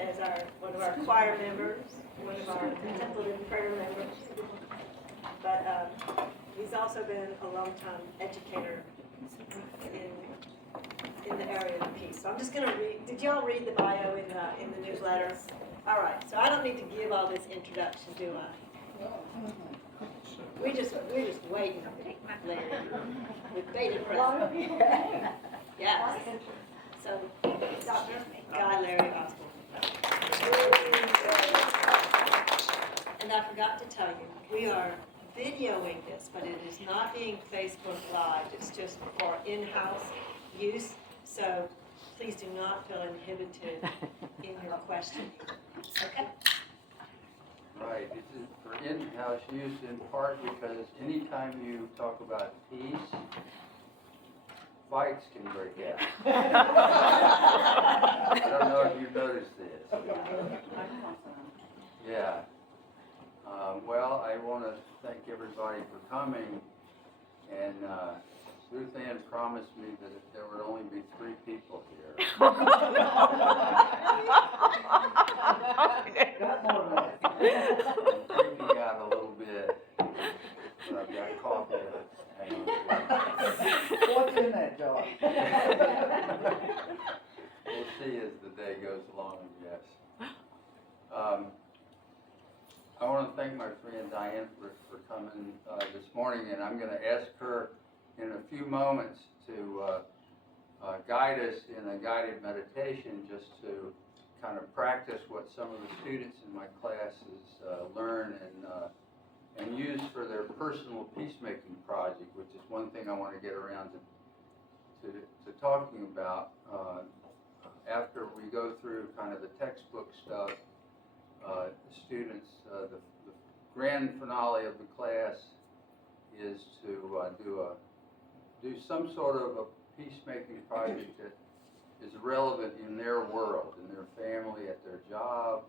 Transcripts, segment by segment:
as one of our choir members, one of our contemplative prayer members. But he's also been a long-time educator in the area of peace. So I'm just going to read. Did y'all read the bio in the newsletter? All right. So I don't need to give all this introduction, do I? We're just waiting, Larry, with bated breath. Yes. So, Dr. Guy Larry Osborne. And I forgot to tell you, we are videoing this, but it is not being Facebook Live. It's just for in-house use. So please do not feel inhibited in your questioning. Okay? Right. This is for in-house use in part because anytime you talk about peace, fights can break out. I don't know if you've noticed this. Yeah. Well, I want to thank everybody for coming, and Ruth Ann promised me that there would only be 3 people here. I'm freaking out a little bit, but I've got coffee to hang on to. What's in that jar? We'll see as the day goes along, yes. I want to thank my friend Diane for coming this morning, and I'm going to ask her in a few moments to guide us in a guided meditation just to kind of practice what some of the students in my classes learn and use for their personal peacemaking project, which is one thing I want to get around to talking about. After we go through kind of the textbook stuff, students, the grand finale of the class is to do some sort of a peacemaking project that is relevant in their world, in their family, at their job,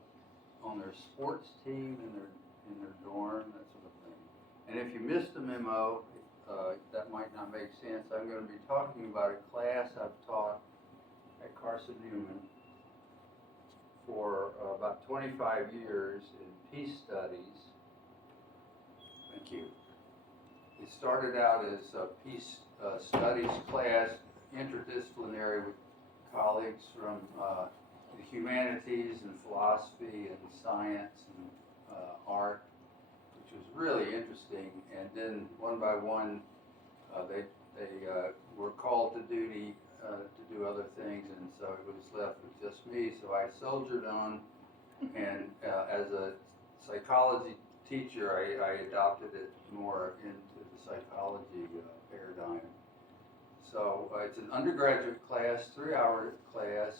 on their sports team, in their dorm, that sort of thing. And if you missed the memo, that might not make sense. I'm going to be talking about a class I've taught at Carson Newman for about 25 years in peace studies. Thank you. It started out as a peace studies class, interdisciplinary with colleagues from the humanities and philosophy and science and art, which was really interesting. And then one by one, they were called to duty to do other things, and so it was left with just me. So I soldiered on, and as a psychology teacher, I adopted it more into the psychology paradigm. So it's an undergraduate class, 3-hour class.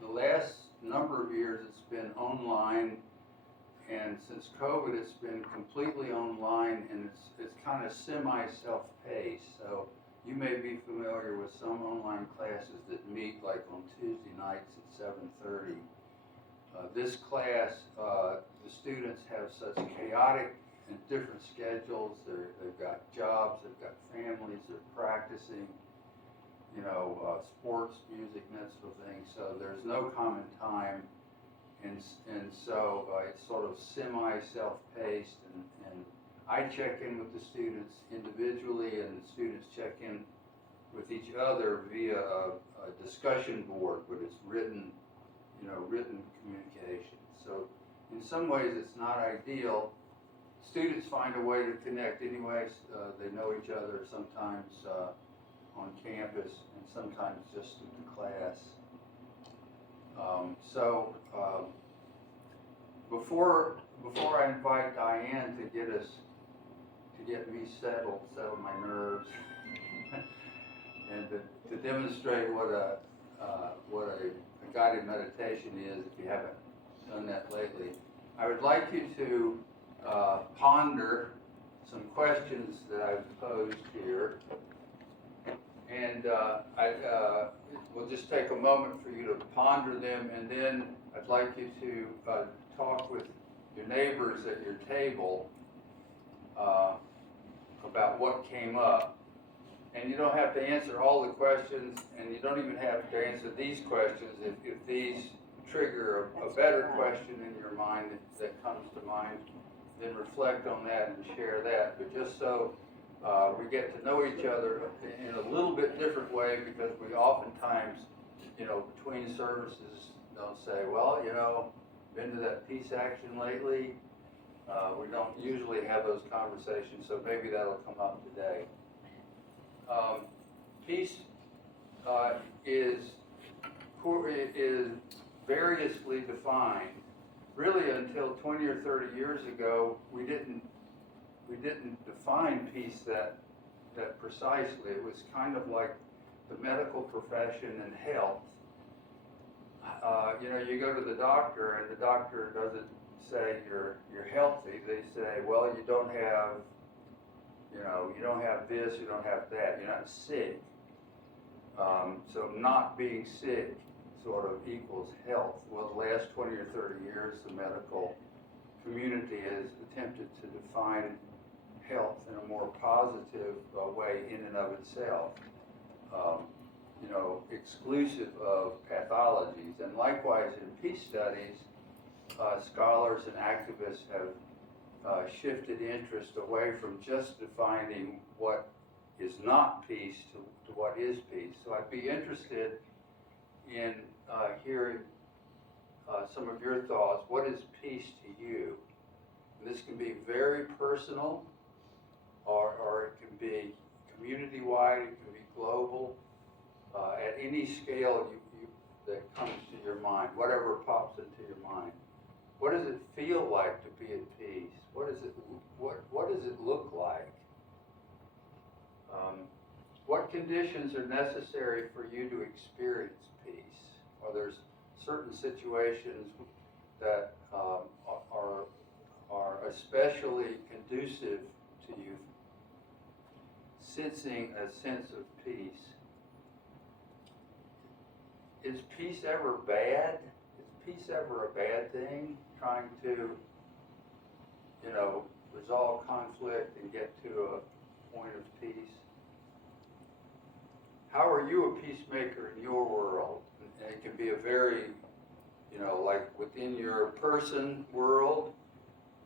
The last number of years it's been online, and since COVID it's been completely online, and it's kind of semi-self-paced. So you may be familiar with some online classes that meet like on Tuesday nights at 7:30. This class, the students have such chaotic and different schedules. They've got jobs, they've got families, they're practicing, sports, music, and that sort of thing. So there's no common time, and so it's sort of semi-self-paced, and I check in with the students individually, and the students check in with each other via a discussion board, but it's written communication. So in some ways it's not ideal. Students find a way to connect anyways. They know each other sometimes on campus and sometimes just in the class. Before I invite Diane to get me settle my nerves, and to demonstrate what a guided meditation is, if you haven't done that lately, I would like you to ponder some questions that I've posed here, and we'll just take a moment for you to ponder them, and then I'd like you to talk with your neighbors at your table about what came up. And you don't have to answer all the questions, and you don't even have to answer these questions if these trigger a better question in your mind that comes to mind, then reflect on that and share that. But just so we get to know each other in a little bit different way, because we oftentimes, between services don't say, well, been to that peace action lately? We don't usually have those conversations, so maybe that'll come up today. Peace is variously defined. Really, until 20 or 30 years ago, we didn't define peace that precisely. It was kind of like the medical profession and health. You go to the doctor, and the doctor doesn't say you're healthy. They say, well, you don't have this, you don't have that, you're not sick. So not being sick sort of equals health. Well, the last 20 or 30 years, the medical community has attempted to define health in a more positive way in and of itself, exclusive of pathologies. And likewise in peace studies, scholars and activists have shifted interest away from just defining what is not peace to what is peace. So I'd be interested in hearing some of your thoughts. What is peace to you? And this can be very personal, or it can be community-wide, it can be global, at any scale that comes to your mind, whatever pops into your mind. What does it feel like to be at peace? What does it look like? What conditions are necessary for you to experience peace? Are there certain situations that are especially conducive to you sensing a sense of peace? Is peace ever bad? Is peace ever a bad thing? Trying to, resolve conflict and get to a point of peace? How are you a peacemaker in your world? And it can be a very, like within your person world,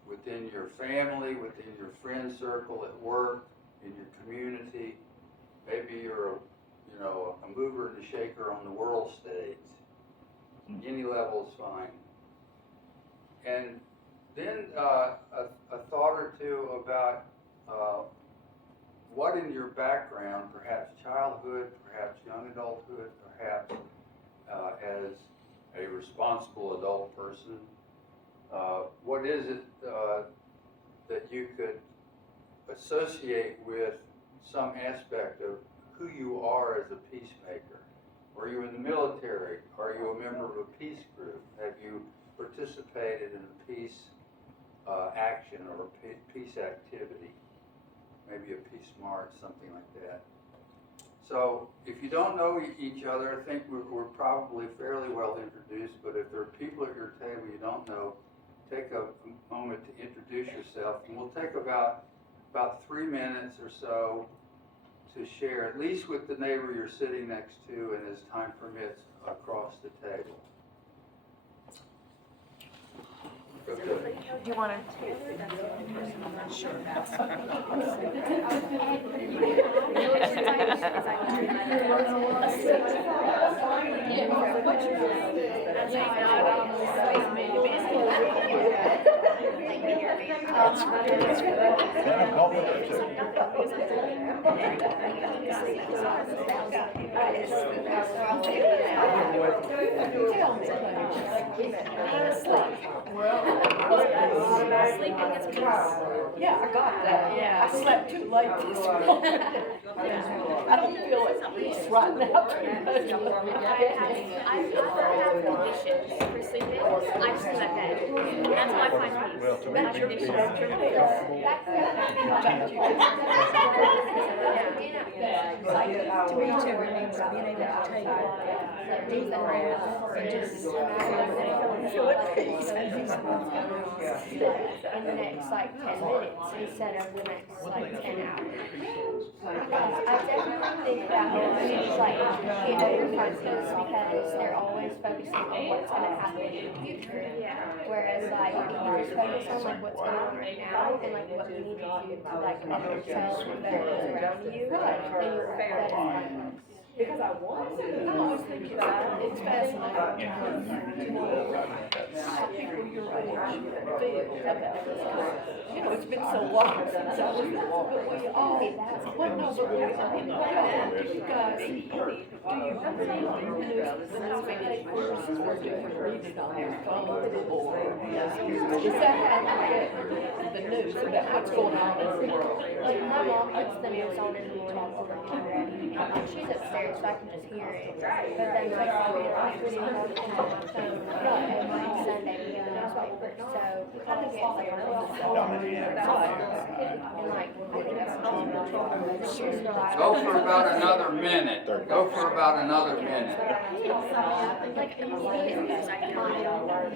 within your family, within your friend circle, at work, in your community. Maybe you're a mover and a shaker on the world stage. Any level is fine. And then a thought or two about what in your background, perhaps childhood, perhaps young adulthood, perhaps as a responsible adult person, what is it that you could associate with some aspect of who you are as a peacemaker? Are you in the military? Are you a member of a peace group? Have you participated in a peace action or a peace activity? Maybe a peace march, something like that. So if you don't know each other, I think we're probably fairly well introduced, but if there are people at your table you don't know, take a moment to introduce yourself, and we'll take about 3 minutes or so to share, at least with the neighbor you're sitting next to, and as time permits, across the table. Do you want to? Sure. Yeah, I got that. Yeah. I slept too late this morning. I don't feel at peace right now. I have conditions for sleeping. I just do that bed. That's how I find peace. That's your conditions. To me too, it means being able to take deep breaths and just in the next like 10 minutes instead of the next like 10 hours. Because I definitely think that it's like it overfocuses because they're always focusing on what's going to happen in the future. Whereas like if you just focus on like what's going on right now and like what you need to do to like up yourself and better those around you, then you're better focused. Because I want to. I always think it's fascinating how people your age feel about this. You know, it's been so long since I was, but we all, well, no, but we all, do you guys, do you read the newspapers or do you read it on your phone or, is that how you get the news about what's going on in the world? Like my mom puts the news on in the morning over here already. She's upstairs, so I can just hear it. But then like I'll be like reading articles on my phone every Sunday we get the newspaper. So we kind of get like a little and like I think that's Go for about another minute. Go for about another minute. like immediate news I can find.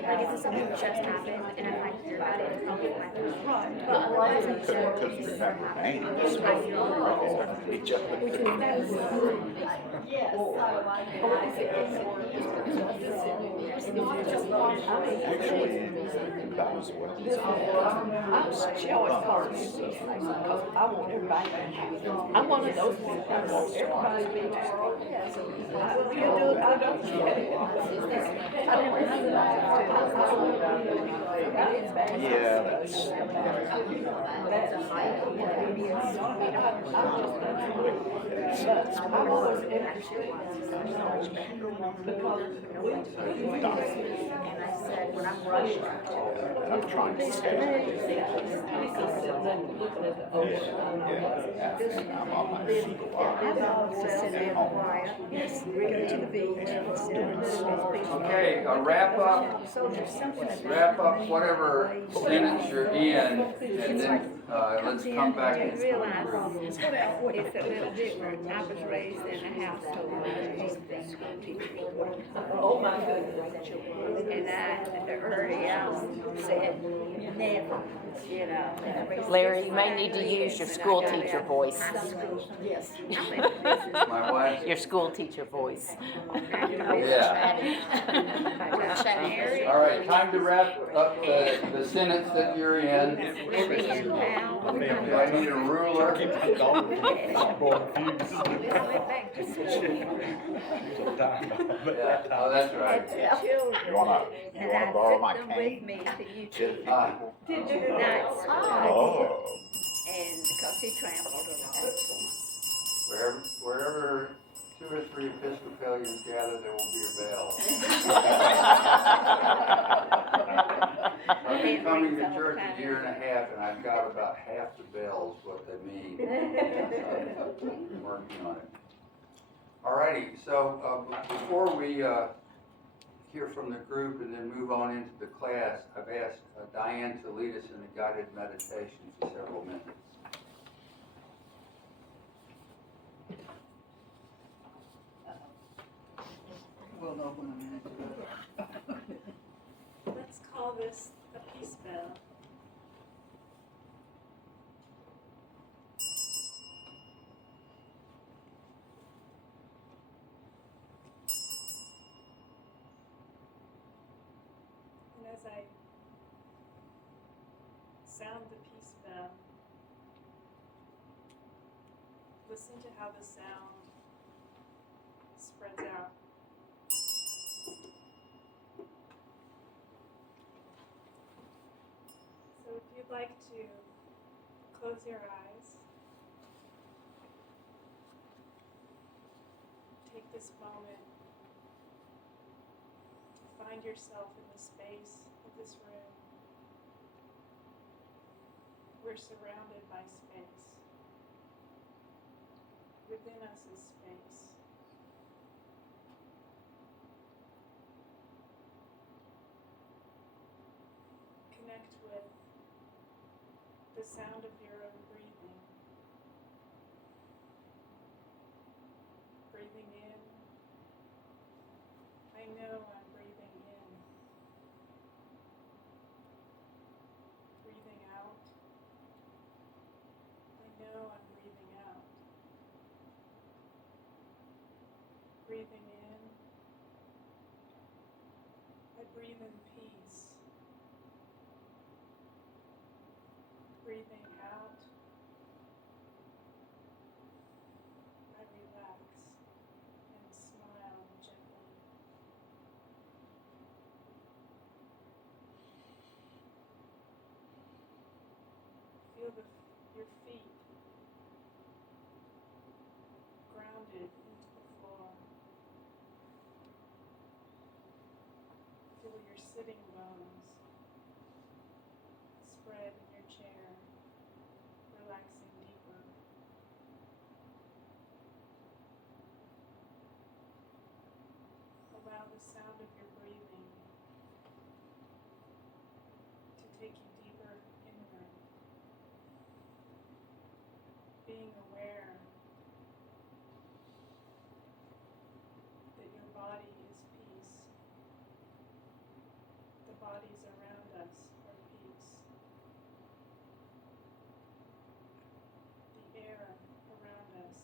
Like if something just happened and if I hear about it, it's probably my phone. But otherwise I'm sure things are happening. I hear all of it. Yes. She always calls me because I want everybody to be happy. I'm one of those people that wants everybody to be happy. You do it, I don't care. I never had that. Yeah, that's, But I'm always interested I'm trying to stay. I'm on my feet a lot. Okay, wrap up whatever sentence you're in, and then let's come back to the group. It's a little different. I was raised in a household where there used to be school teachers. Oh my goodness. And the early hours said, never, you know. Larry, you may need to use your school teacher voice. Yes. My wife? Your school teacher voice. Yeah. All right, time to wrap up the sentence that you're in. Do I need a ruler? I went back to school. Yeah, oh, that's right. Children. You wanna And I borrow my took them cane? with me to YouTube Ah, nights. Oh. And because he traveled a lot. wherever 2 or 3 Episcopalians gather, there will be a bell. I've been coming to church a year and a half, and I've got about half the bells, what they mean. I've been working on it. Alrighty, so before we hear from the group and then move on into the class, I've asked Diane to lead us in a guided meditation for several minutes. We'll know when I'm in it. Let's call this a peace bell. And as I sound the peace bell, listen to how the sound spreads out. So if you'd like to close your eyes, take this moment to find yourself in the space of this room. We're surrounded by space. Within us is space. Connect with the sound of your own breathing. Breathing in. I know I'm breathing in. breathing in, I breathe in peace. Breathing out, I relax and smile gently. Feel your feet grounded into the floor. Feel your sitting bones spread in your chair, relaxing deeper. Allow the sound of your breathing to take you deeper inward, being aware that your body is peace. The bodies around us are peace. The air around us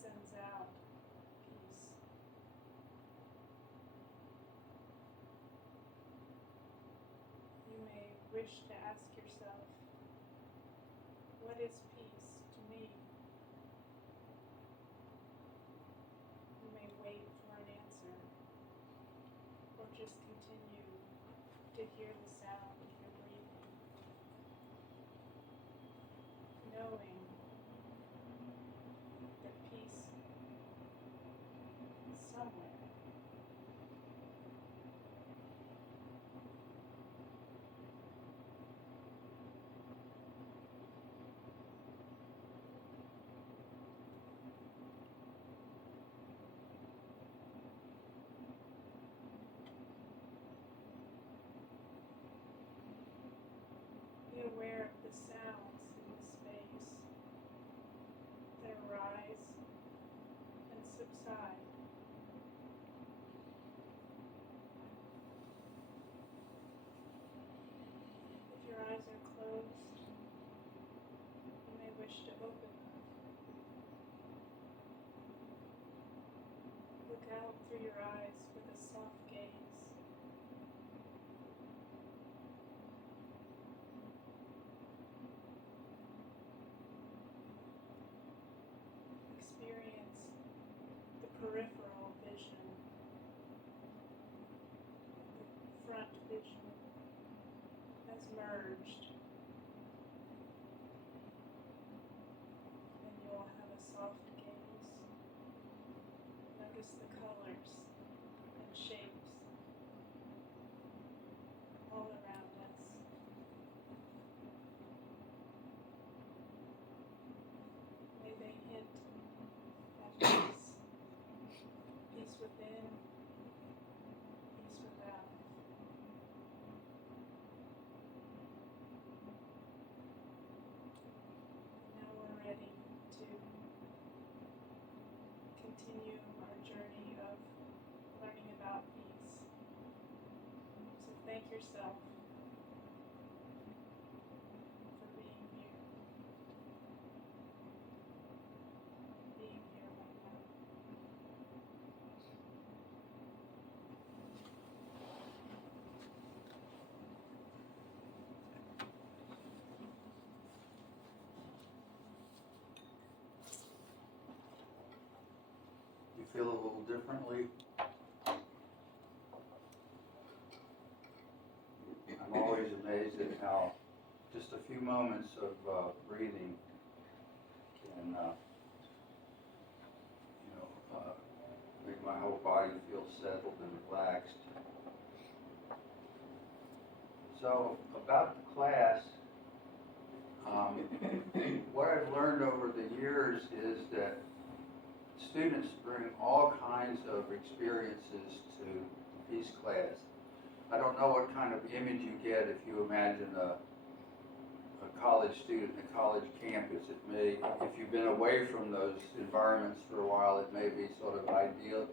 sends out peace. You may wish to ask yourself, what is peace to me? You may wait for an answer, or just continue to hear the sound of your breathing, knowing that peace is somewhere. Be aware of the sounds in the space that arise and subside. If your eyes are closed, you may wish to open them. Look out through your eyes with a soft gaze. Experience the peripheral vision, the front vision has merged, and you'll have a soft gaze. Notice the colors and shapes all around us. May they hint at peace, peace within, peace without. Now we're ready to continue our journey of learning about peace. So thank yourself for being here right now. You feel a little differently? I'm always amazed at how just a few moments of breathing can, make my whole body feel settled and relaxed. So about the class, what I've learned over the years is that students bring all kinds of experiences to Peace class. I don't know what kind of image you get if you imagine a college student, a college campus. It may, if you've been away from those environments for a while, it may be sort of idyllic,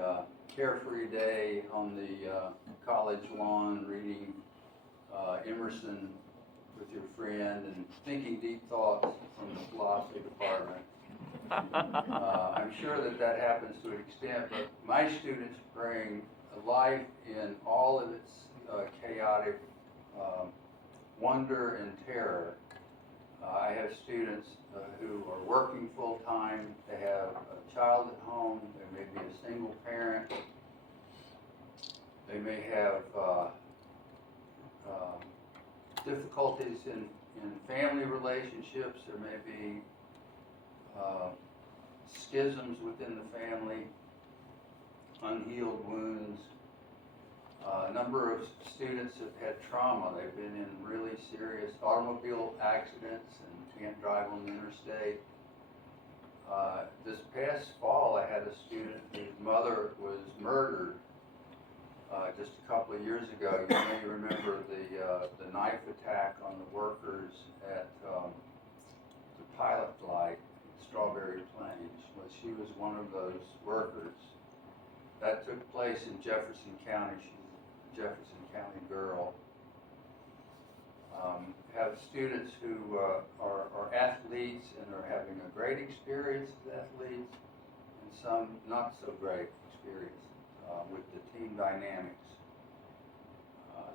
a carefree day on the college lawn reading Emerson with your friend and thinking deep thoughts from the philosophy department. I'm sure that happens to an extent, but my students bring life in all of its chaotic wonder and terror. I have students who are working full-time, they have a child at home, they may be a single parent, they may have difficulties in family relationships, there may be schisms within the family, unhealed wounds. A number of students have had trauma. They've been in really serious automobile accidents and can't drive on the interstate. This past fall, I had a student whose mother was murdered just a couple of years ago. You may remember the knife attack on the workers at the pilot flight at Strawberry Plains. Well, she was one of those workers. That took place in Jefferson County. She's a Jefferson County girl. Have students who are athletes and are having a great experience as athletes, and some not so great experience with the team dynamics.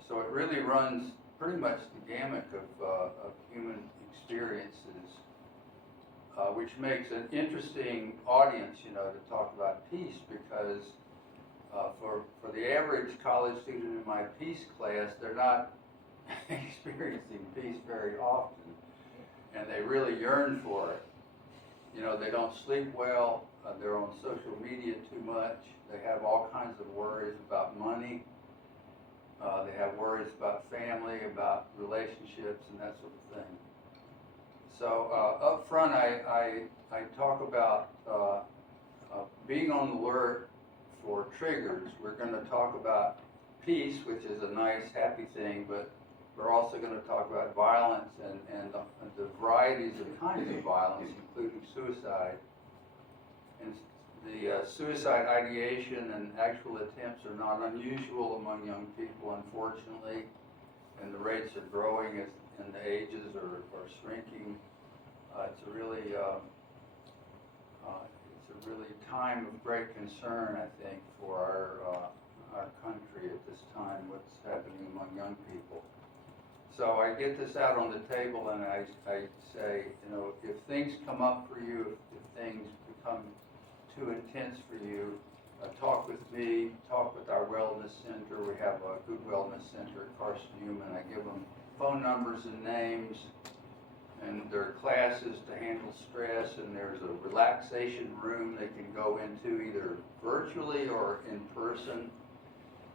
So it really runs pretty much the gamut of human experiences, which makes an interesting audience, you know, to talk about peace, because for the average college student in my peace class, they're not experiencing peace very often, and they really yearn for it. You know, they don't sleep well, they're on social media too much, they have all kinds of worries about money, they have worries about family, about relationships, and that sort of thing. So up front, I talk about being on the alert for triggers. We're going to talk about peace, which is a nice, happy thing, but we're also going to talk about violence and the varieties of kinds of violence, including suicide. And the suicide ideation and actual attempts are not unusual among young people, unfortunately, and the rates are growing and the ages are shrinking. It's a really time of great concern, I think, for our country at this time, what's happening among young people. So I get this out on the table and I say, you know, if things come up for you, if things become too intense for you, talk with me, talk with our wellness center. We have a good wellness center at Carson Newman. I give them phone numbers and names, and there are classes to handle stress, and there's a relaxation room they can go into either virtually or in person.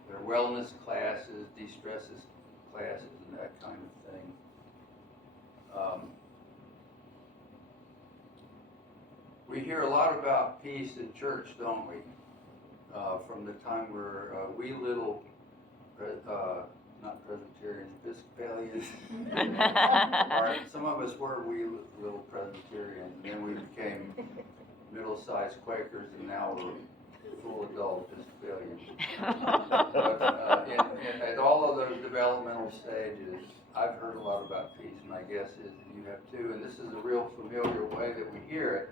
There are wellness classes, de-stresses classes, and that kind of thing. We hear a lot about peace in church, don't we? From the time we're wee little, not Presbyterians, Episcopalians. Or some of us were wee little Presbyterians, and then we became middle-sized Quakers, and now we're full adult Episcopalians. But at all of those developmental stages, I've heard a lot about peace. My guess is that you have too, and this is a real familiar way that we hear it.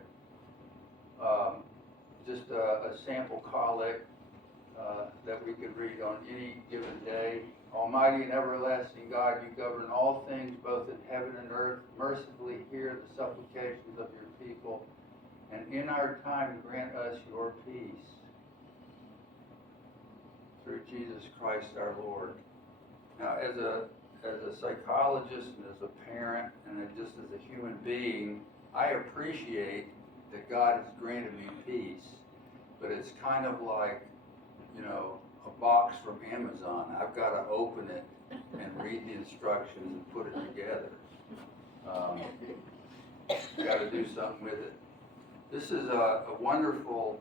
Just a sample collect that we could read on any given day. Almighty and everlasting God, you govern all things both in heaven and earth. Mercifully hear the supplications of your people, and in our time grant us your peace. Through Jesus Christ our Lord. Now, as a psychologist and as a parent and just as a human being, I appreciate that God has granted me peace, but it's kind of like, you know, a box from Amazon. I've got to open it and read the instructions and put it together. Got to do something with it. This is a wonderful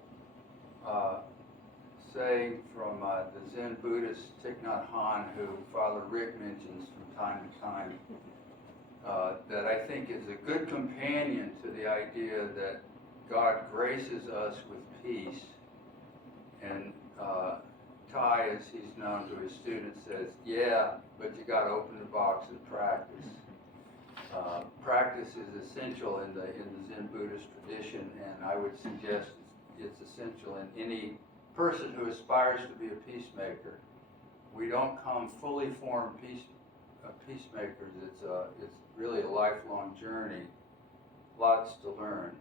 saying from the Zen Buddhist Thich Nhat Hanh, who Father Rick mentions from time to time, that I think is a good companion to the idea that God graces us with peace. And Ty, as he's known to his students, says, yeah, but you got to open the box and practice. practice is essential in the Zen Buddhist tradition, and I would suggest it's essential in any person who aspires to be a peacemaker. We don't come fully formed peacemakers. It's really a lifelong journey. Lots to learn,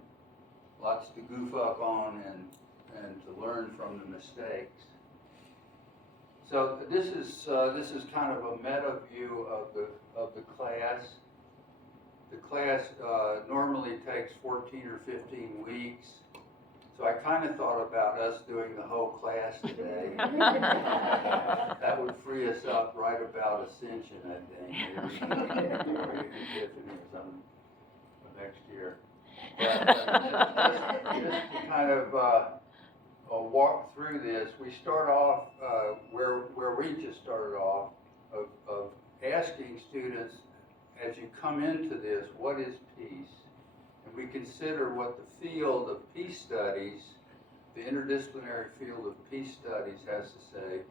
lots to goof up on, and to learn from the mistakes. So this is kind of a meta view of the class. The class normally takes 14 or 15 weeks. So I kind of thought about us doing the whole class today. That would free us up right about Ascension, I think, maybe, or Epiphany or something next year. But just to kind of walk through this, we start off where we just started off, of asking students, as you come into this, what is peace? And we consider what the field of peace studies, the interdisciplinary field of peace studies has to say,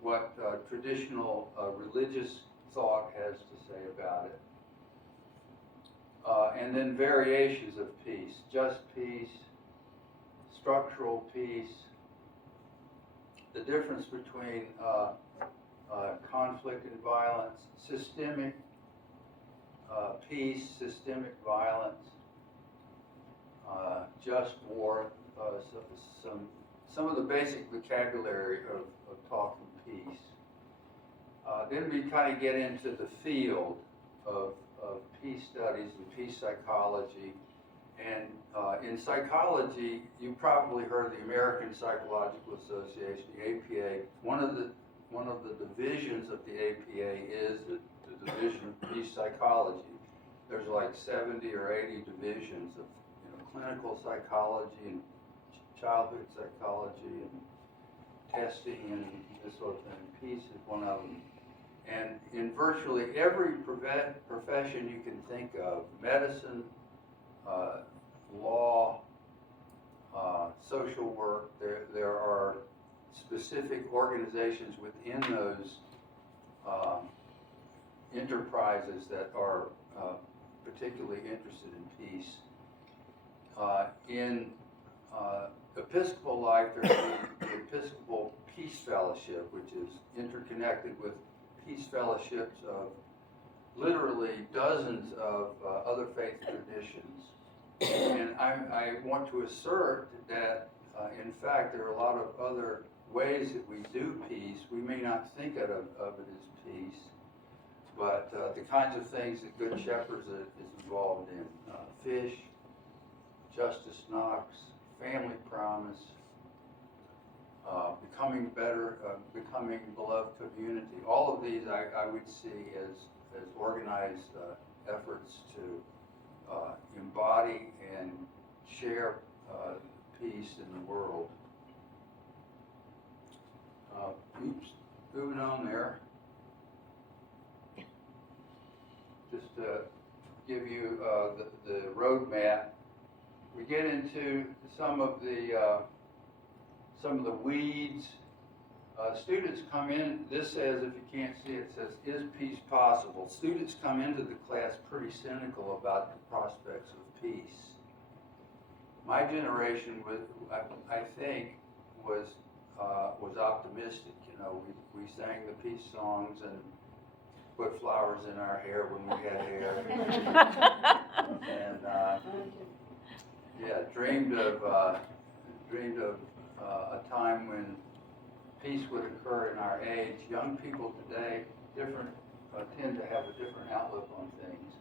what traditional religious thought has to say about it. And then variations of peace, just peace, structural peace, the difference between conflict and violence, systemic peace, systemic violence, just war, some of the basic vocabulary of talking peace. Then we kind of get into the field of peace studies and peace psychology. And in psychology, you probably heard the American Psychological Association, the APA. One of the divisions of the APA is the division of peace psychology. There's like 70 or 80 divisions of clinical psychology and childhood psychology and testing and this sort of thing. Peace is one of them. And in virtually every profession you can think of, medicine, law, social work, there are specific organizations within those enterprises that are particularly interested in peace. In Episcopal life, there's the Episcopal Peace Fellowship, which is interconnected with peace fellowships of literally dozens of other faith traditions. And I want to assert that, in fact, there are a lot of other ways that we do peace. We may not think of it as peace, but the kinds of things that Good Shepherds is involved in, fish, Justice Knox, family promise, becoming better, becoming beloved community. All of these I would see as organized efforts to embody and share peace in the world. Moving on there. Just to give you the roadmap. We get into some of the weeds. Students come in, this says, if you can't see it, says, is peace possible? Students come into the class pretty cynical about the prospects of peace. My generation, I think, was optimistic. We sang the peace songs and put flowers in our hair when we had hair. And dreamed of a time when peace would occur in our age. Young people today tend to have a different outlook on things.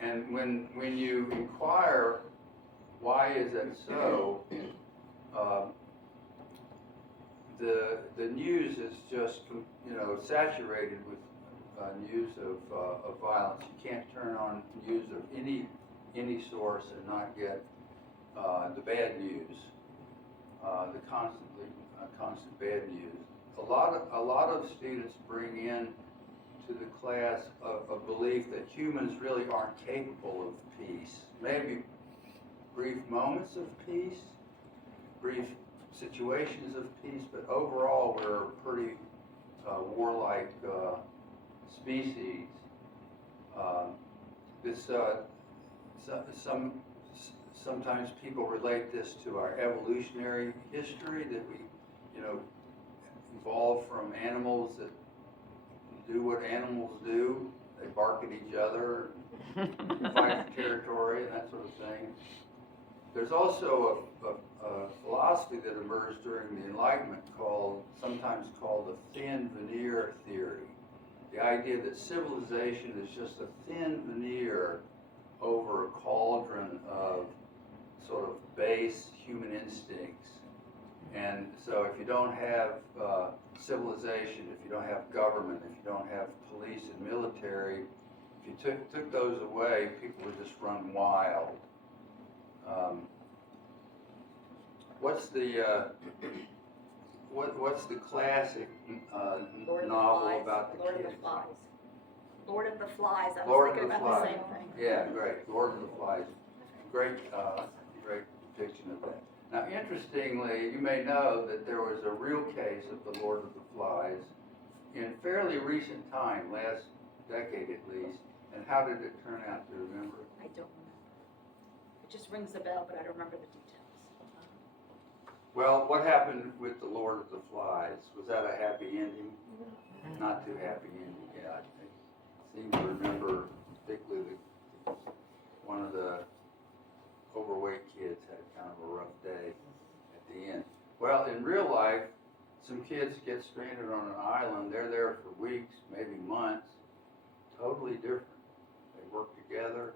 And when you inquire why is that so, the news is just saturated with news of violence. You can't turn on news of any source and not get the bad news, the constant bad news. A lot of students bring in to the class a belief that humans really aren't capable of peace. Maybe brief moments of peace, brief situations of peace, but overall we're a pretty warlike species. This, sometimes people relate this to our evolutionary history, that we, evolved from animals that do what animals do. They bark at each other, fight for territory, and that sort of thing. There's also a philosophy that emerged during the Enlightenment sometimes called the thin veneer theory. The idea that civilization is just a thin veneer over a cauldron of sort of base human instincts. And so if you don't have civilization, if you don't have government, if you don't have police and military, if you took those away, people would just run wild. What's the classic novel about the Lord kids? of the Flies. Lord of the Flies, I Lord was of thinking the about the Flies. same thing. Yeah, great. Lord of the Flies. Great depiction of that. Now, interestingly, you may know that there was a real case of the Lord of the Flies in fairly recent time, last decade at least. And how did it turn out? Do you remember? I don't remember. It just rings a bell, but I don't remember the details. Well, what happened with the Lord of the Flies? Was that a happy ending? Not too happy ending, yeah. I seem to remember particularly one of the overweight kids had kind of a rough day at the end. Well, in real life, some kids get stranded on an island. They're there for weeks, maybe months. Totally different. They worked together.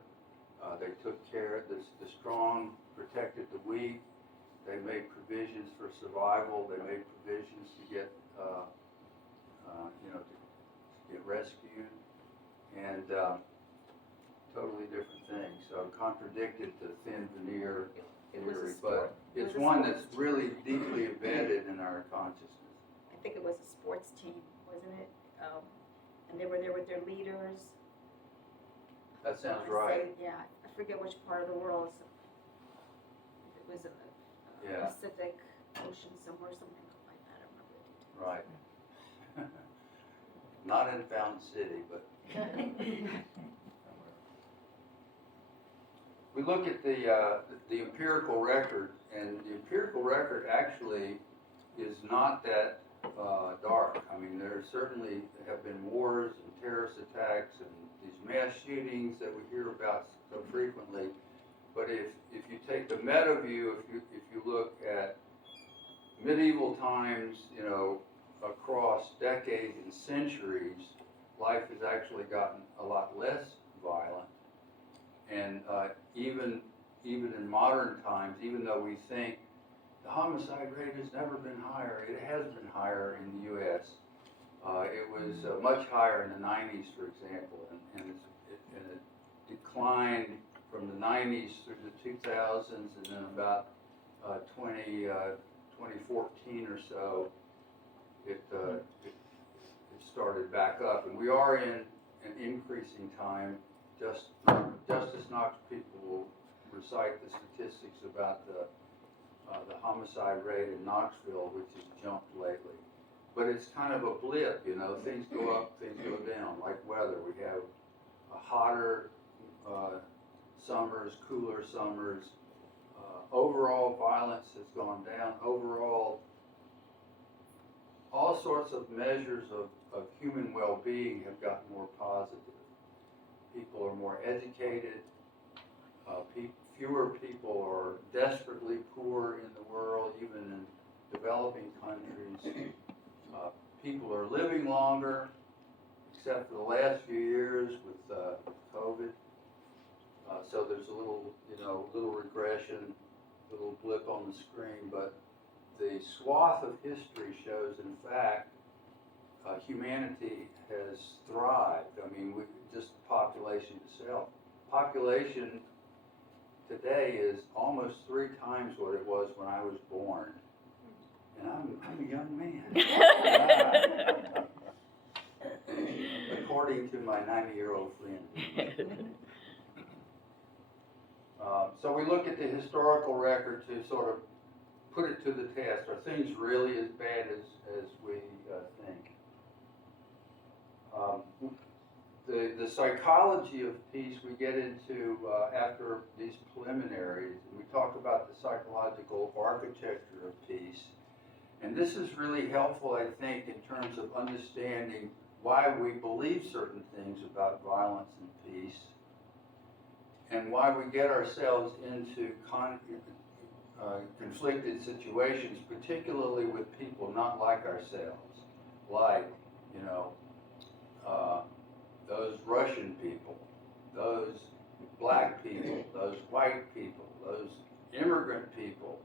They took care of this. The strong protected the weak. They made provisions for survival. They made provisions to get, to get rescued, and totally different things. So contradicted the thin veneer It was a theory, sport. but It it's was a one sports that's really deeply embedded in our consciousness. I think it was a sports team, wasn't it? And they were there with their leaders. That sounds I right. say, yeah, I forget which part of the world. If it was a Yeah. Pacific Ocean somewhere, something like that. I don't remember the details. Right. Not in Fountain City, but we look at the empirical record, and the empirical record actually is not that dark. I mean, there certainly have been wars and terrorist attacks and these mass shootings that we hear about so frequently. But if you take the meta view, if you look at medieval times, across decades and centuries, life has actually gotten a lot less violent. And even in modern times, even though we think the homicide rate has never been higher, it has been higher in the U.S. It was much higher in the 90s, for example, and it declined from the 90s through the 2000s, and then about 2014 or so, it started back up. And we are in an increasing time. Justice Knox people will recite the statistics about the homicide rate in Knoxville, which has jumped lately. But it's kind of a blip, things go up, things go down, like weather. We have a hotter summers, cooler summers. Overall violence has gone down. Overall, all sorts of measures of human well-being have gotten more positive. People are more educated. Fewer people are desperately poor in the world, even in developing countries. People are living longer, except for the last few years with COVID. So there's a little regression, a little blip on the screen, but the swath of history shows, in fact, humanity has thrived. I mean, just the population itself. Population today is almost 3 times what it was when I was born. And I'm a young man. According to my 90-year-old friend. So we look at the historical record to sort of put it to the test. Are things really as bad as we think? The the psychology of peace we get into after these preliminaries. We talk about the psychological architecture of peace. And this is really helpful, I think, in terms of understanding why we believe certain things about violence and peace, and why we get ourselves into conflicted situations, particularly with people not like ourselves, like, you know, those Russian people, those black people, those white people, those immigrant people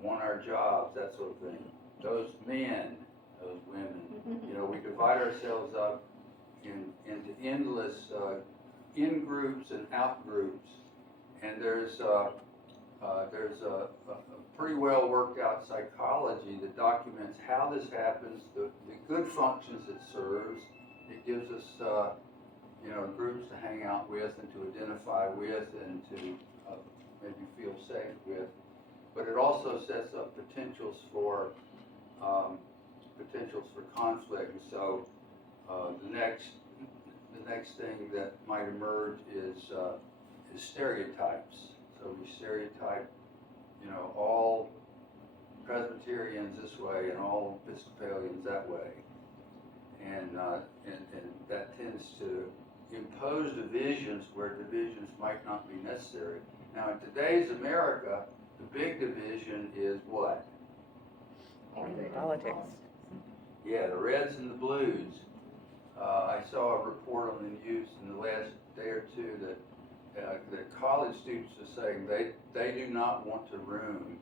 want our jobs, that sort of thing. Those men, those women, you know, we divide ourselves up into endless in-groups and out-groups, and there's a pretty well worked out psychology that documents how this happens, the good functions it serves. It gives us you know, groups to hang out with and to identify with and to maybe feel safe with. But it also sets up potentials for conflict. And so the next thing that might emerge is stereotypes. So we stereotype, you know, all Presbyterians this way and all Episcopalians that way, and that tends to impose divisions where divisions might not be necessary. Now, in today's America, the big division is what? Politics. Yeah, the Reds and the Blues. I saw a report on the news in the last day or two that college students are saying they do not want to room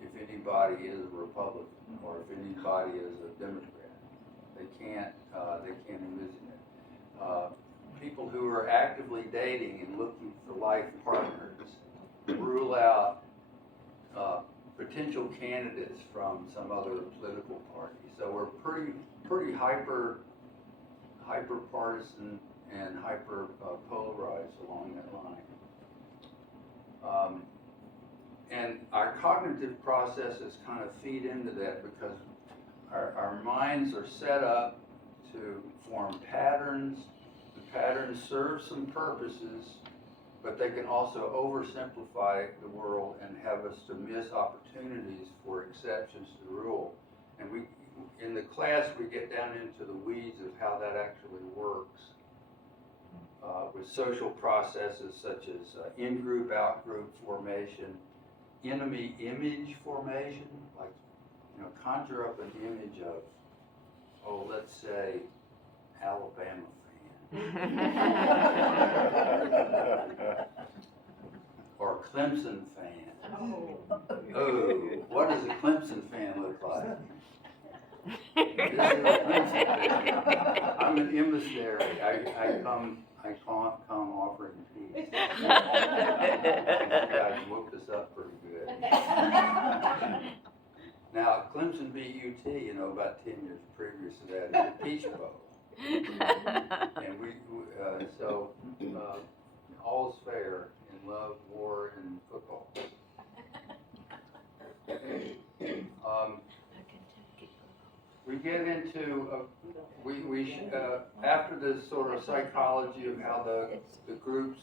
if anybody is a Republican or if anybody is a Democrat. They can't envision it. People who are actively dating and looking for life partners rule out potential candidates from some other political party. So we're pretty hyper partisan and hyper polarized along that line. And our cognitive processes kind of feed into that because our minds are set up to form patterns. The patterns serve some purposes, but they can also oversimplify the world and have us to miss opportunities for exceptions to the rule. And in the class, we get down into the weeds of how that actually works with social processes such as in-group, out-group formation, enemy image formation, like, you know, conjure up an image of, oh, let's say, Alabama or Clemson fan. Oh, what does a Clemson fan look like? This is a Clemson fan. I'm an emissary. I come offering peace. You guys woke us up pretty good. Now, Clemson beat UT, you know, about 10 years previous to that in the Peach Bowl. And so all's fair in love, war, and football. We get into after this sort of psychology of how the groups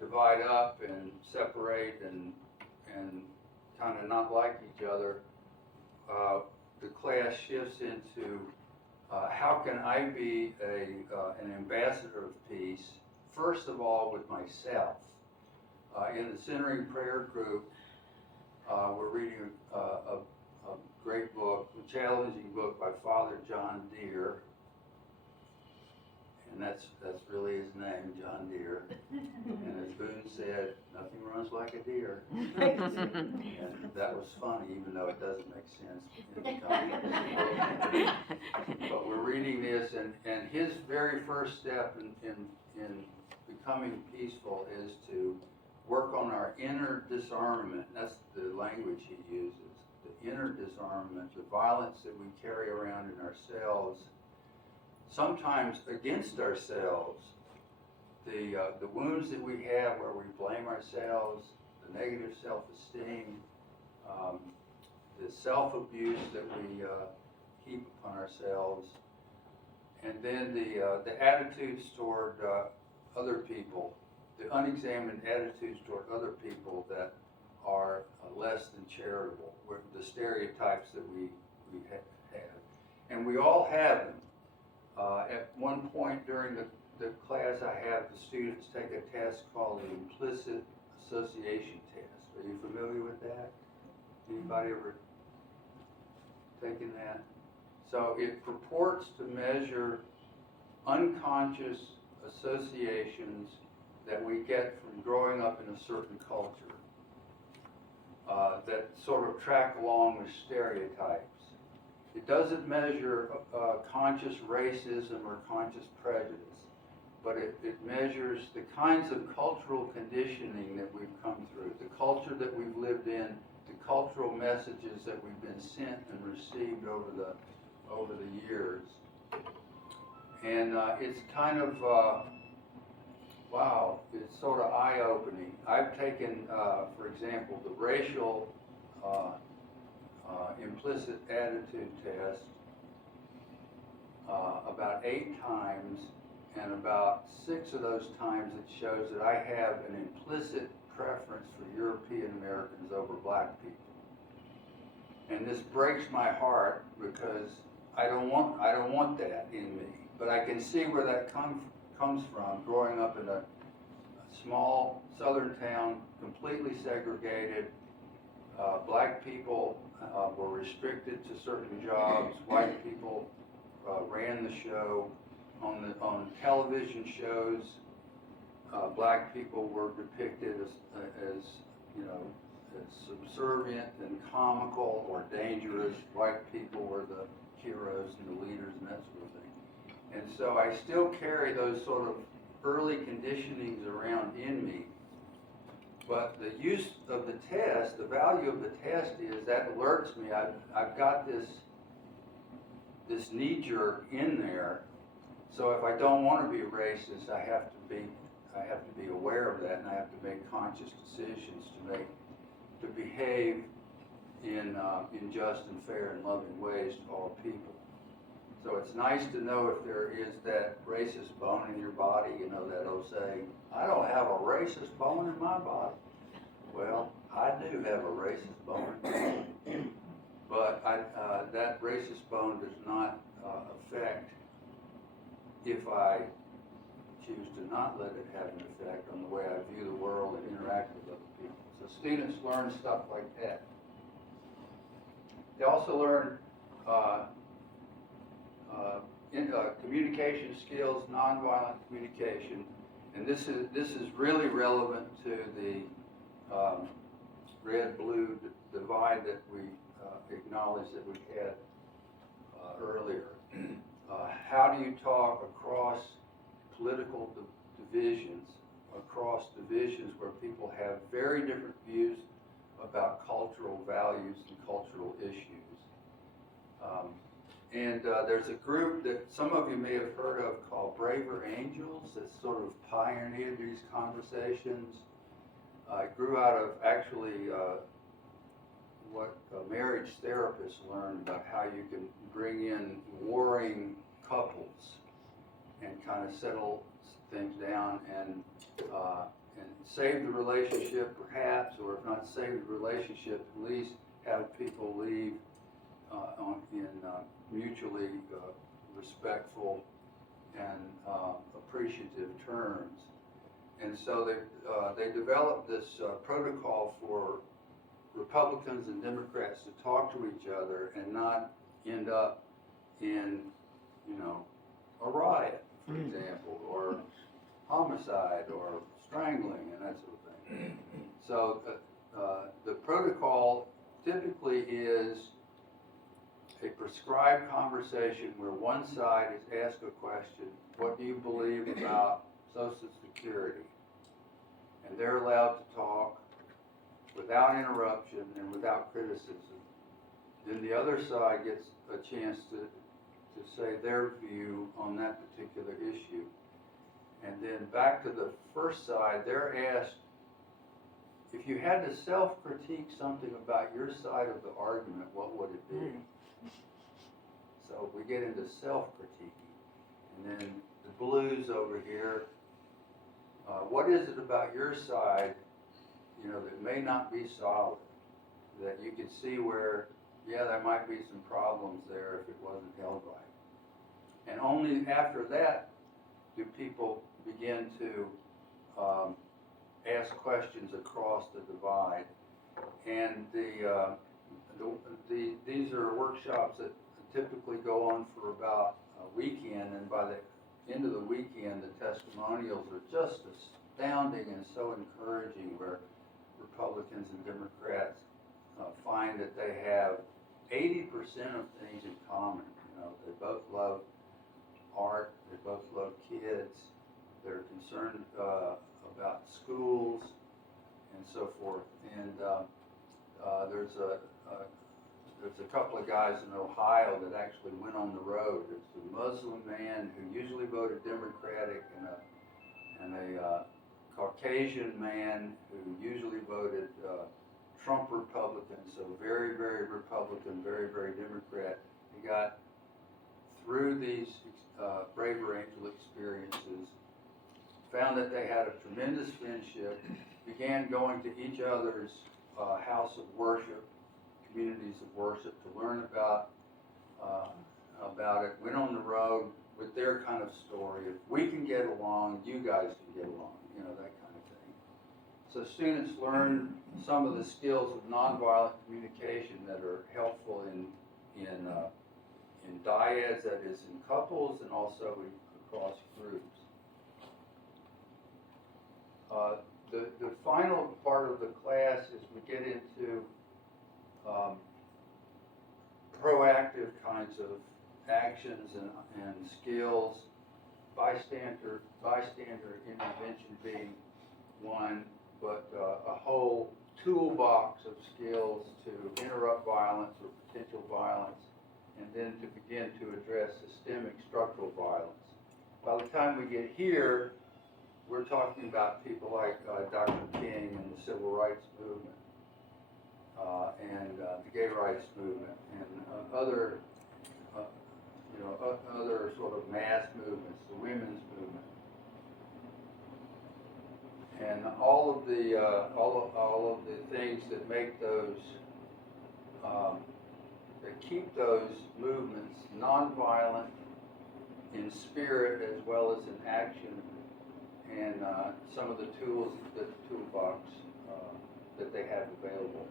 divide up and separate and kind of not like each other. The class shifts into how can I be an ambassador of peace, first of all with myself. In the Centering Prayer Group, we're reading a great book, a challenging book by Father John Deere, and that's really his name, John Deere. And as Boone said, nothing runs like a deer. And that was funny, even though it doesn't make sense in the context. But we're reading this, and his very first step in becoming peaceful is to work on our inner disarmament. That's the language he uses. The inner disarmament, the violence that we carry around in ourselves, sometimes against ourselves, the wounds that we have where we blame ourselves, the negative self-esteem, the self-abuse that we heap upon ourselves, And then the attitudes toward other people, the unexamined attitudes toward other people that are less than charitable, the stereotypes that we have. And we all have them. At one point during the class, I have the students take a test called the implicit association test. Are you familiar with that? Anybody ever taken that? So it purports to measure unconscious associations that we get from growing up in a certain culture that sort of track along with stereotypes. It doesn't measure conscious racism or conscious prejudice, but it measures the kinds of cultural conditioning that we've come through, the culture that we've lived in, the cultural messages that we've been sent and received over the years. And it's kind of, wow, it's sort of eye-opening. I've taken, for example, the racial implicit attitude test about 8 times, and about 6 of those times it shows that I have an implicit preference for European Americans over black people. And this breaks my heart because I don't want that in me. But I can see where that comes from, growing up in a small southern town, completely segregated. Black people were restricted to certain jobs. White people ran the show. On television shows, black people were depicted as subservient and comical or dangerous. White people were the heroes and the leaders and that sort of thing. And so I still carry those sort of early conditionings around in me. But the use of the test, the value of the test is that alerts me. I've got this knee jerk in there. So if I don't want to be racist, I have to be aware of that, and I have to make conscious decisions to behave in just and fair and loving ways to all people. So it's nice to know if there is that racist bone in your body, that old saying, I don't have a racist bone in my body. Well, I do have a racist bone in my body. But that racist bone does not affect, if I choose to not let it have an effect on the way I view the world and interact with other people. So students learn stuff like that. They also learn communication skills, nonviolent communication, and this is really relevant to the red-blue divide that we acknowledged that we had earlier. How do you talk across political divisions, across divisions where people have very different views about cultural values and cultural issues? There's a group that some of you may have heard of called Braver Angels that sort of pioneered these conversations. It grew out of actually what marriage therapists learned about how you can bring in warring couples and kind of settle things down and save the relationship perhaps, or if not save the relationship, at least have people leave in mutually respectful and appreciative terms. And so they developed this protocol for Republicans and Democrats to talk to each other and not end up in, a riot, for example, or homicide or strangling and that sort of thing. So the protocol typically is a prescribed conversation where one side is asked a question, what do you believe about Social Security? And they're allowed to talk without interruption and without criticism. Then the other side gets a chance to say their view on that particular issue. And then back to the first side, they're asked, if you had to self-critique something about your side of the argument, what would it be? So we get into self-critiquing. And then the blues over here. What is it about your side, you know, that may not be solid, that you could see where, yeah, there might be some problems there if it wasn't held right. And only after that do people begin to ask questions across the divide. And these are workshops that typically go on for about a weekend, and by the end of the weekend, the testimonials are just astounding and so encouraging, where Republicans and Democrats find that they have 80% of things in common. You know, they both love art, they both love kids, they're concerned about schools and so forth. And there's a couple of guys in Ohio that actually went on the road. It's a Muslim man who usually voted Democratic, and a Caucasian man who usually voted Trump Republican, so very, very Republican, very, very Democrat. He got through these Braver Angel experiences, found that they had a tremendous friendship, began going to each other's house of worship, communities of worship, to learn about it, went on the road with their kind of story. If we can get along, you guys can get along, you know, that kind of thing. So students learn some of the skills of nonviolent communication that are helpful in dyads, that is in couples, and also across groups. The final part of the class is we get into proactive kinds of actions and skills, bystander intervention being one, but a whole toolbox of skills to interrupt violence or potential violence, and then to begin to address systemic structural violence. By the time we get here, we're talking about people like Dr. King and the Civil Rights Movement, and the Gay Rights Movement, and other sort of mass movements, the women's movement, and all of the things that make those that keep those movements nonviolent in spirit as well as in action, and some of the tools, the toolbox that they have available.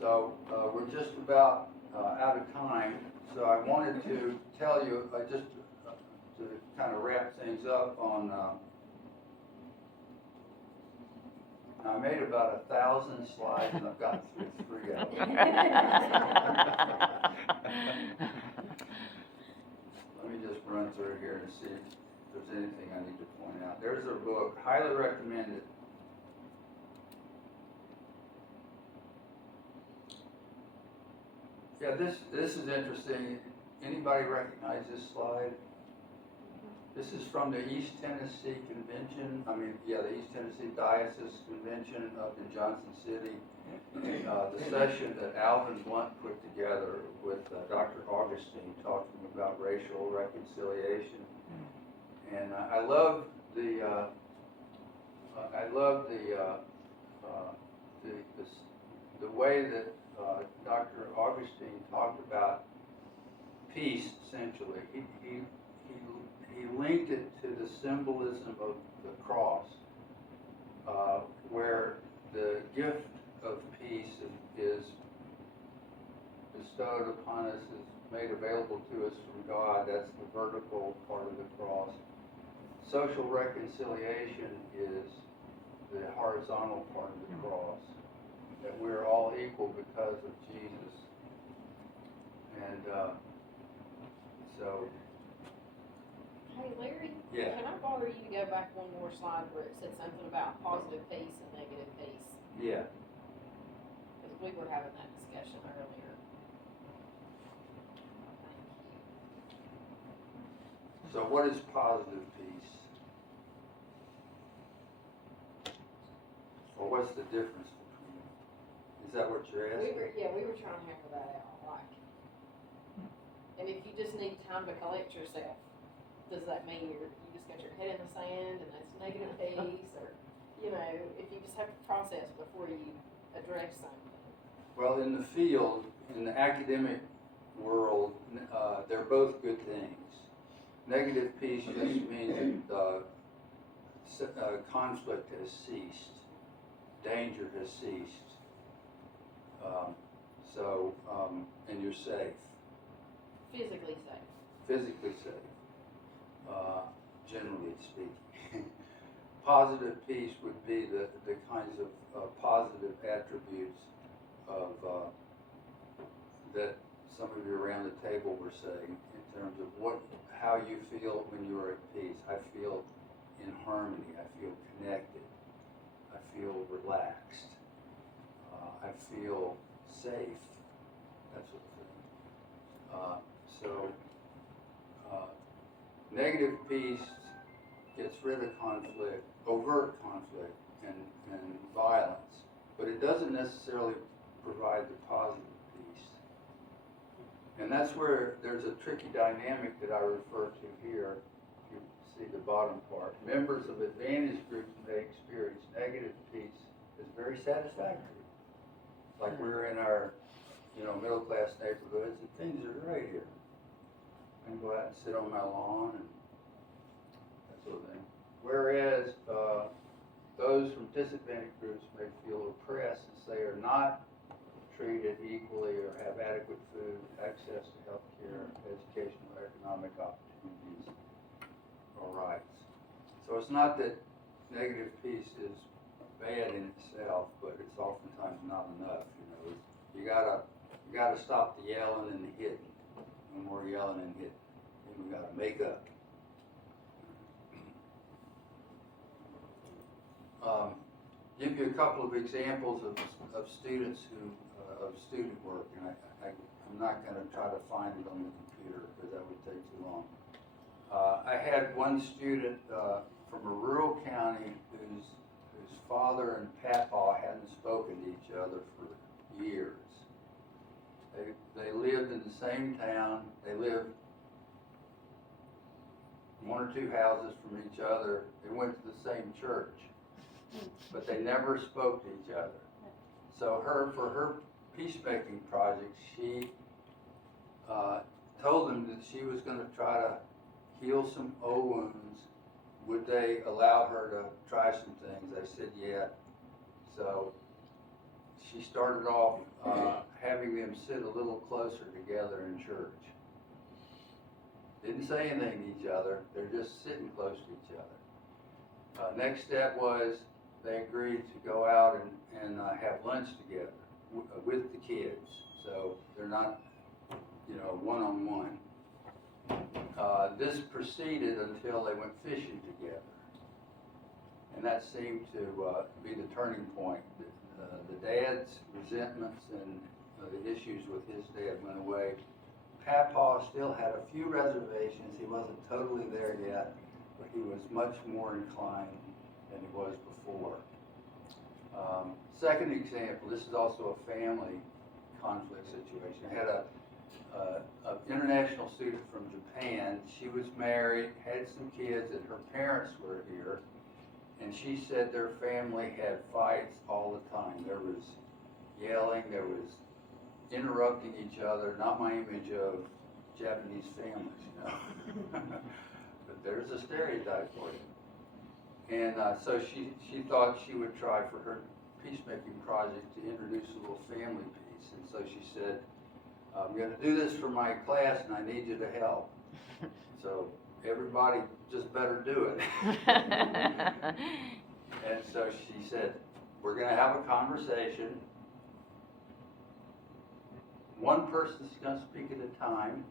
So we're just about out of time, so I wanted to tell you, just to kind of wrap things up on, I made about 1,000 slides and I've gotten through 3 of them. Let me just run through here and see if there's anything I need to point out. There's a book, highly recommended. Yeah, this is interesting. Anybody recognize this slide? This is from the East Tennessee Convention. The East Tennessee Diocese Convention up in Johnson City. The session that Alvin Blunt put together with Dr. Augustine, talking about racial reconciliation. And I love the way that Dr. Augustine talked about peace. Essentially, he linked it to the symbolism of the cross, where the gift of peace is bestowed upon us, is made available to us from God. That's the vertical part of the cross. Social reconciliation is the horizontal part of the cross, that we're all equal because of Jesus. And so... Hey Larry, Yeah. can I bother you to go back one more slide where it said something about positive peace and negative peace? Yeah. Because we were having that discussion earlier. So what is positive peace? Or what's the difference between them? Is that what you're asking? We were trying to hammer that out, like, and if you just need time to collect yourself, does that mean you just got your head in the sand and that's negative peace, or, you know, if you just have to process before you address something? Well, in the field, in the academic world, they're both good things. Negative peace just means that conflict has ceased, danger has ceased. And you're safe, Physically safe. physically safe, generally speaking. Positive peace would be the kinds of positive attributes of that some of you around the table were saying in terms of how you feel when you are at peace. I feel in harmony. I feel connected. I feel relaxed. I feel safe. That sort of thing. Negative peace gets rid of conflict, overt conflict, and violence, but it doesn't necessarily provide the positive peace. And that's where there's a tricky dynamic that I refer to here. If you see the bottom part, members of advantage groups may experience negative peace as very satisfactory. Like we're in our, middle class neighborhoods and things are great here. I can go out and sit on my lawn and that sort of thing. Whereas those from disadvantaged groups may feel oppressed since they are not treated equally or have adequate food, access to health care, educational, economic opportunities, or rights. So it's not that negative peace is bad in itself, but it's oftentimes not enough. You gotta stop the yelling and the hitting. No more yelling and hitting. And we gotta make up. Give you a couple of examples of students of student work, and I'm not going to try to find it on the computer because that would take too long. I had one student from a rural county whose father and papa hadn't spoken to each other for years. They lived in the same town. They lived one or two houses from each other. They went to the same church, but they never spoke to each other. So for her peacemaking project, she told them that she was going to try to heal some old wounds. Would they allow her to try some things? They said yeah. So she started off having them sit a little closer together in church. Didn't say anything to each other. They're just sitting close to each other. Next step was they agreed to go out and have lunch together with the kids. So they're not, one-on-one. This proceeded until they went fishing together. And that seemed to be the turning point. The dad's resentments and the issues with his dad went away. Papa still had a few reservations. He wasn't totally there yet, but he was much more inclined than he was before. Second example, this is also a family conflict situation. I had an international student from Japan. She was married, had some kids, and her parents were here. And she said their family had fights all the time. There was yelling, there was interrupting each other. Not my image of Japanese families, but there's a stereotype for you. And so she thought she would try for her peacemaking project to introduce a little family peace. And so she said, I'm going to do this for my class and I need you to help. So everybody just better do it. And so she said, we're going to have a conversation. One person's going to speak at a time.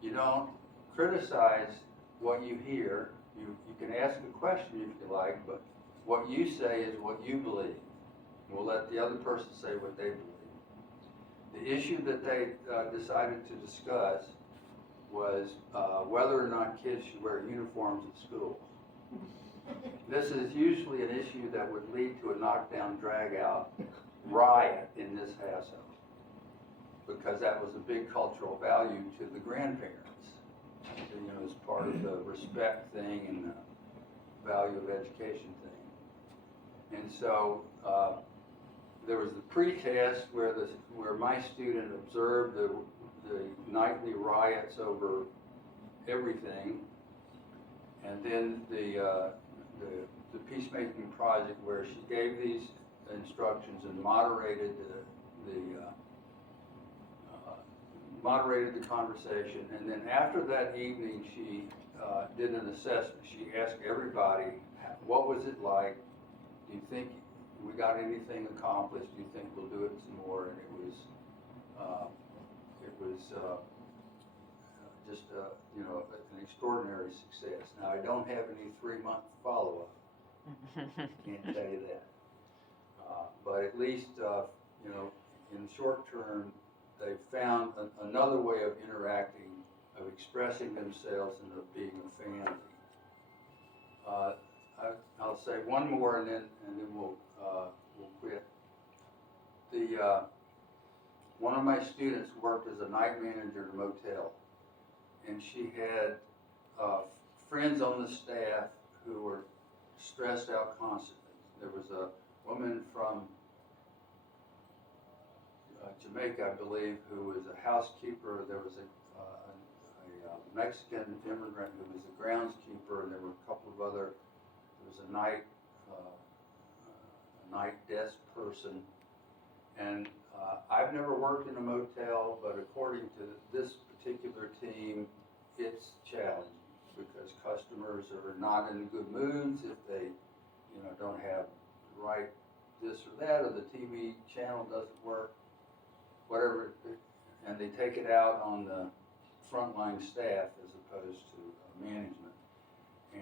You don't criticize what you hear. You can ask a question if you like, but what you say is what you believe. We'll let the other person say what they believe. The issue that they decided to discuss was whether or not kids should wear uniforms at school. This is usually an issue that would lead to a knockdown, drag-out riot in this household. because that was a big cultural value to the grandparents. You know, as part of the respect thing and the value of education thing. And so there was the pre-test where my student observed the nightly riots over everything, and then the peacemaking project where she gave these instructions and moderated the conversation. And then after that evening, she did an assessment. She asked everybody, what was it like? Do you think we got anything accomplished? Do you think we'll do it some more? And it was just you know, an extraordinary success. Now, I don't have any 3-month follow-up. Can't tell you that. But at least, you know, in the short term, they've found another way of interacting, of expressing themselves, and of being a family. I'll say one more, and then we'll quit. One of my students worked as a night manager at a motel, and she had friends on the staff who were stressed out constantly. There was a woman from Jamaica, I believe, who was a housekeeper. There was a Mexican immigrant who was a groundskeeper, and there were a couple of other. There was a night desk person, and I've never worked in a motel, but according to this particular team, it's challenging because customers are not in good moods if they, you know, don't have the right this or that, or the TV channel doesn't work, whatever, and they take it out on the frontline staff as opposed to management.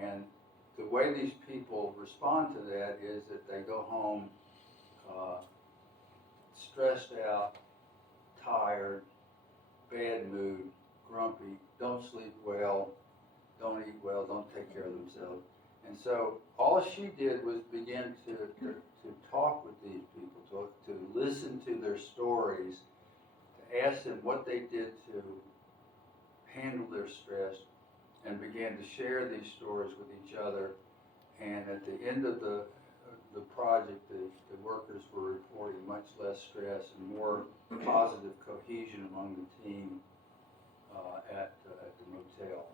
And the way these people respond to that is that they go home stressed out, tired, bad mood, grumpy, don't sleep well, don't eat well, don't take care of themselves. And so all she did was begin to talk with these people, to listen to their stories, to ask them what they did to handle their stress, and began to share these stories with each other. And at the end of the project, the workers were reporting much less stress and more positive cohesion among the team at the motel.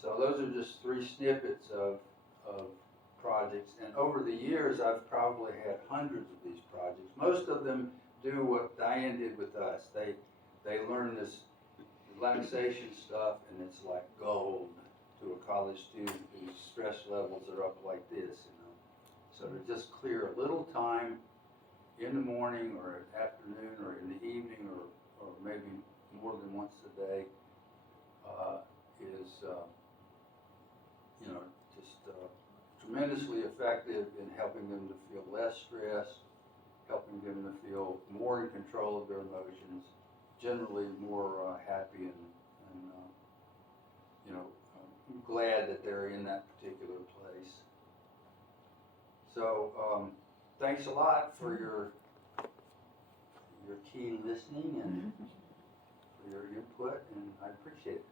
So those are just 3 snippets of projects, and over the years I've probably had hundreds of these projects. Most of them do what Diane did with us. They learn this relaxation stuff, and it's like gold to a college student whose stress levels are up like this, you know. So to just clear a little time in the morning or afternoon or in the evening or maybe more than once a day is you know, just tremendously effective in helping them to feel less stress, helping them to feel more in control of their emotions, generally more happy and you know, glad that they're in that particular place. So thanks a lot for your keen listening and for your input, and I appreciate it.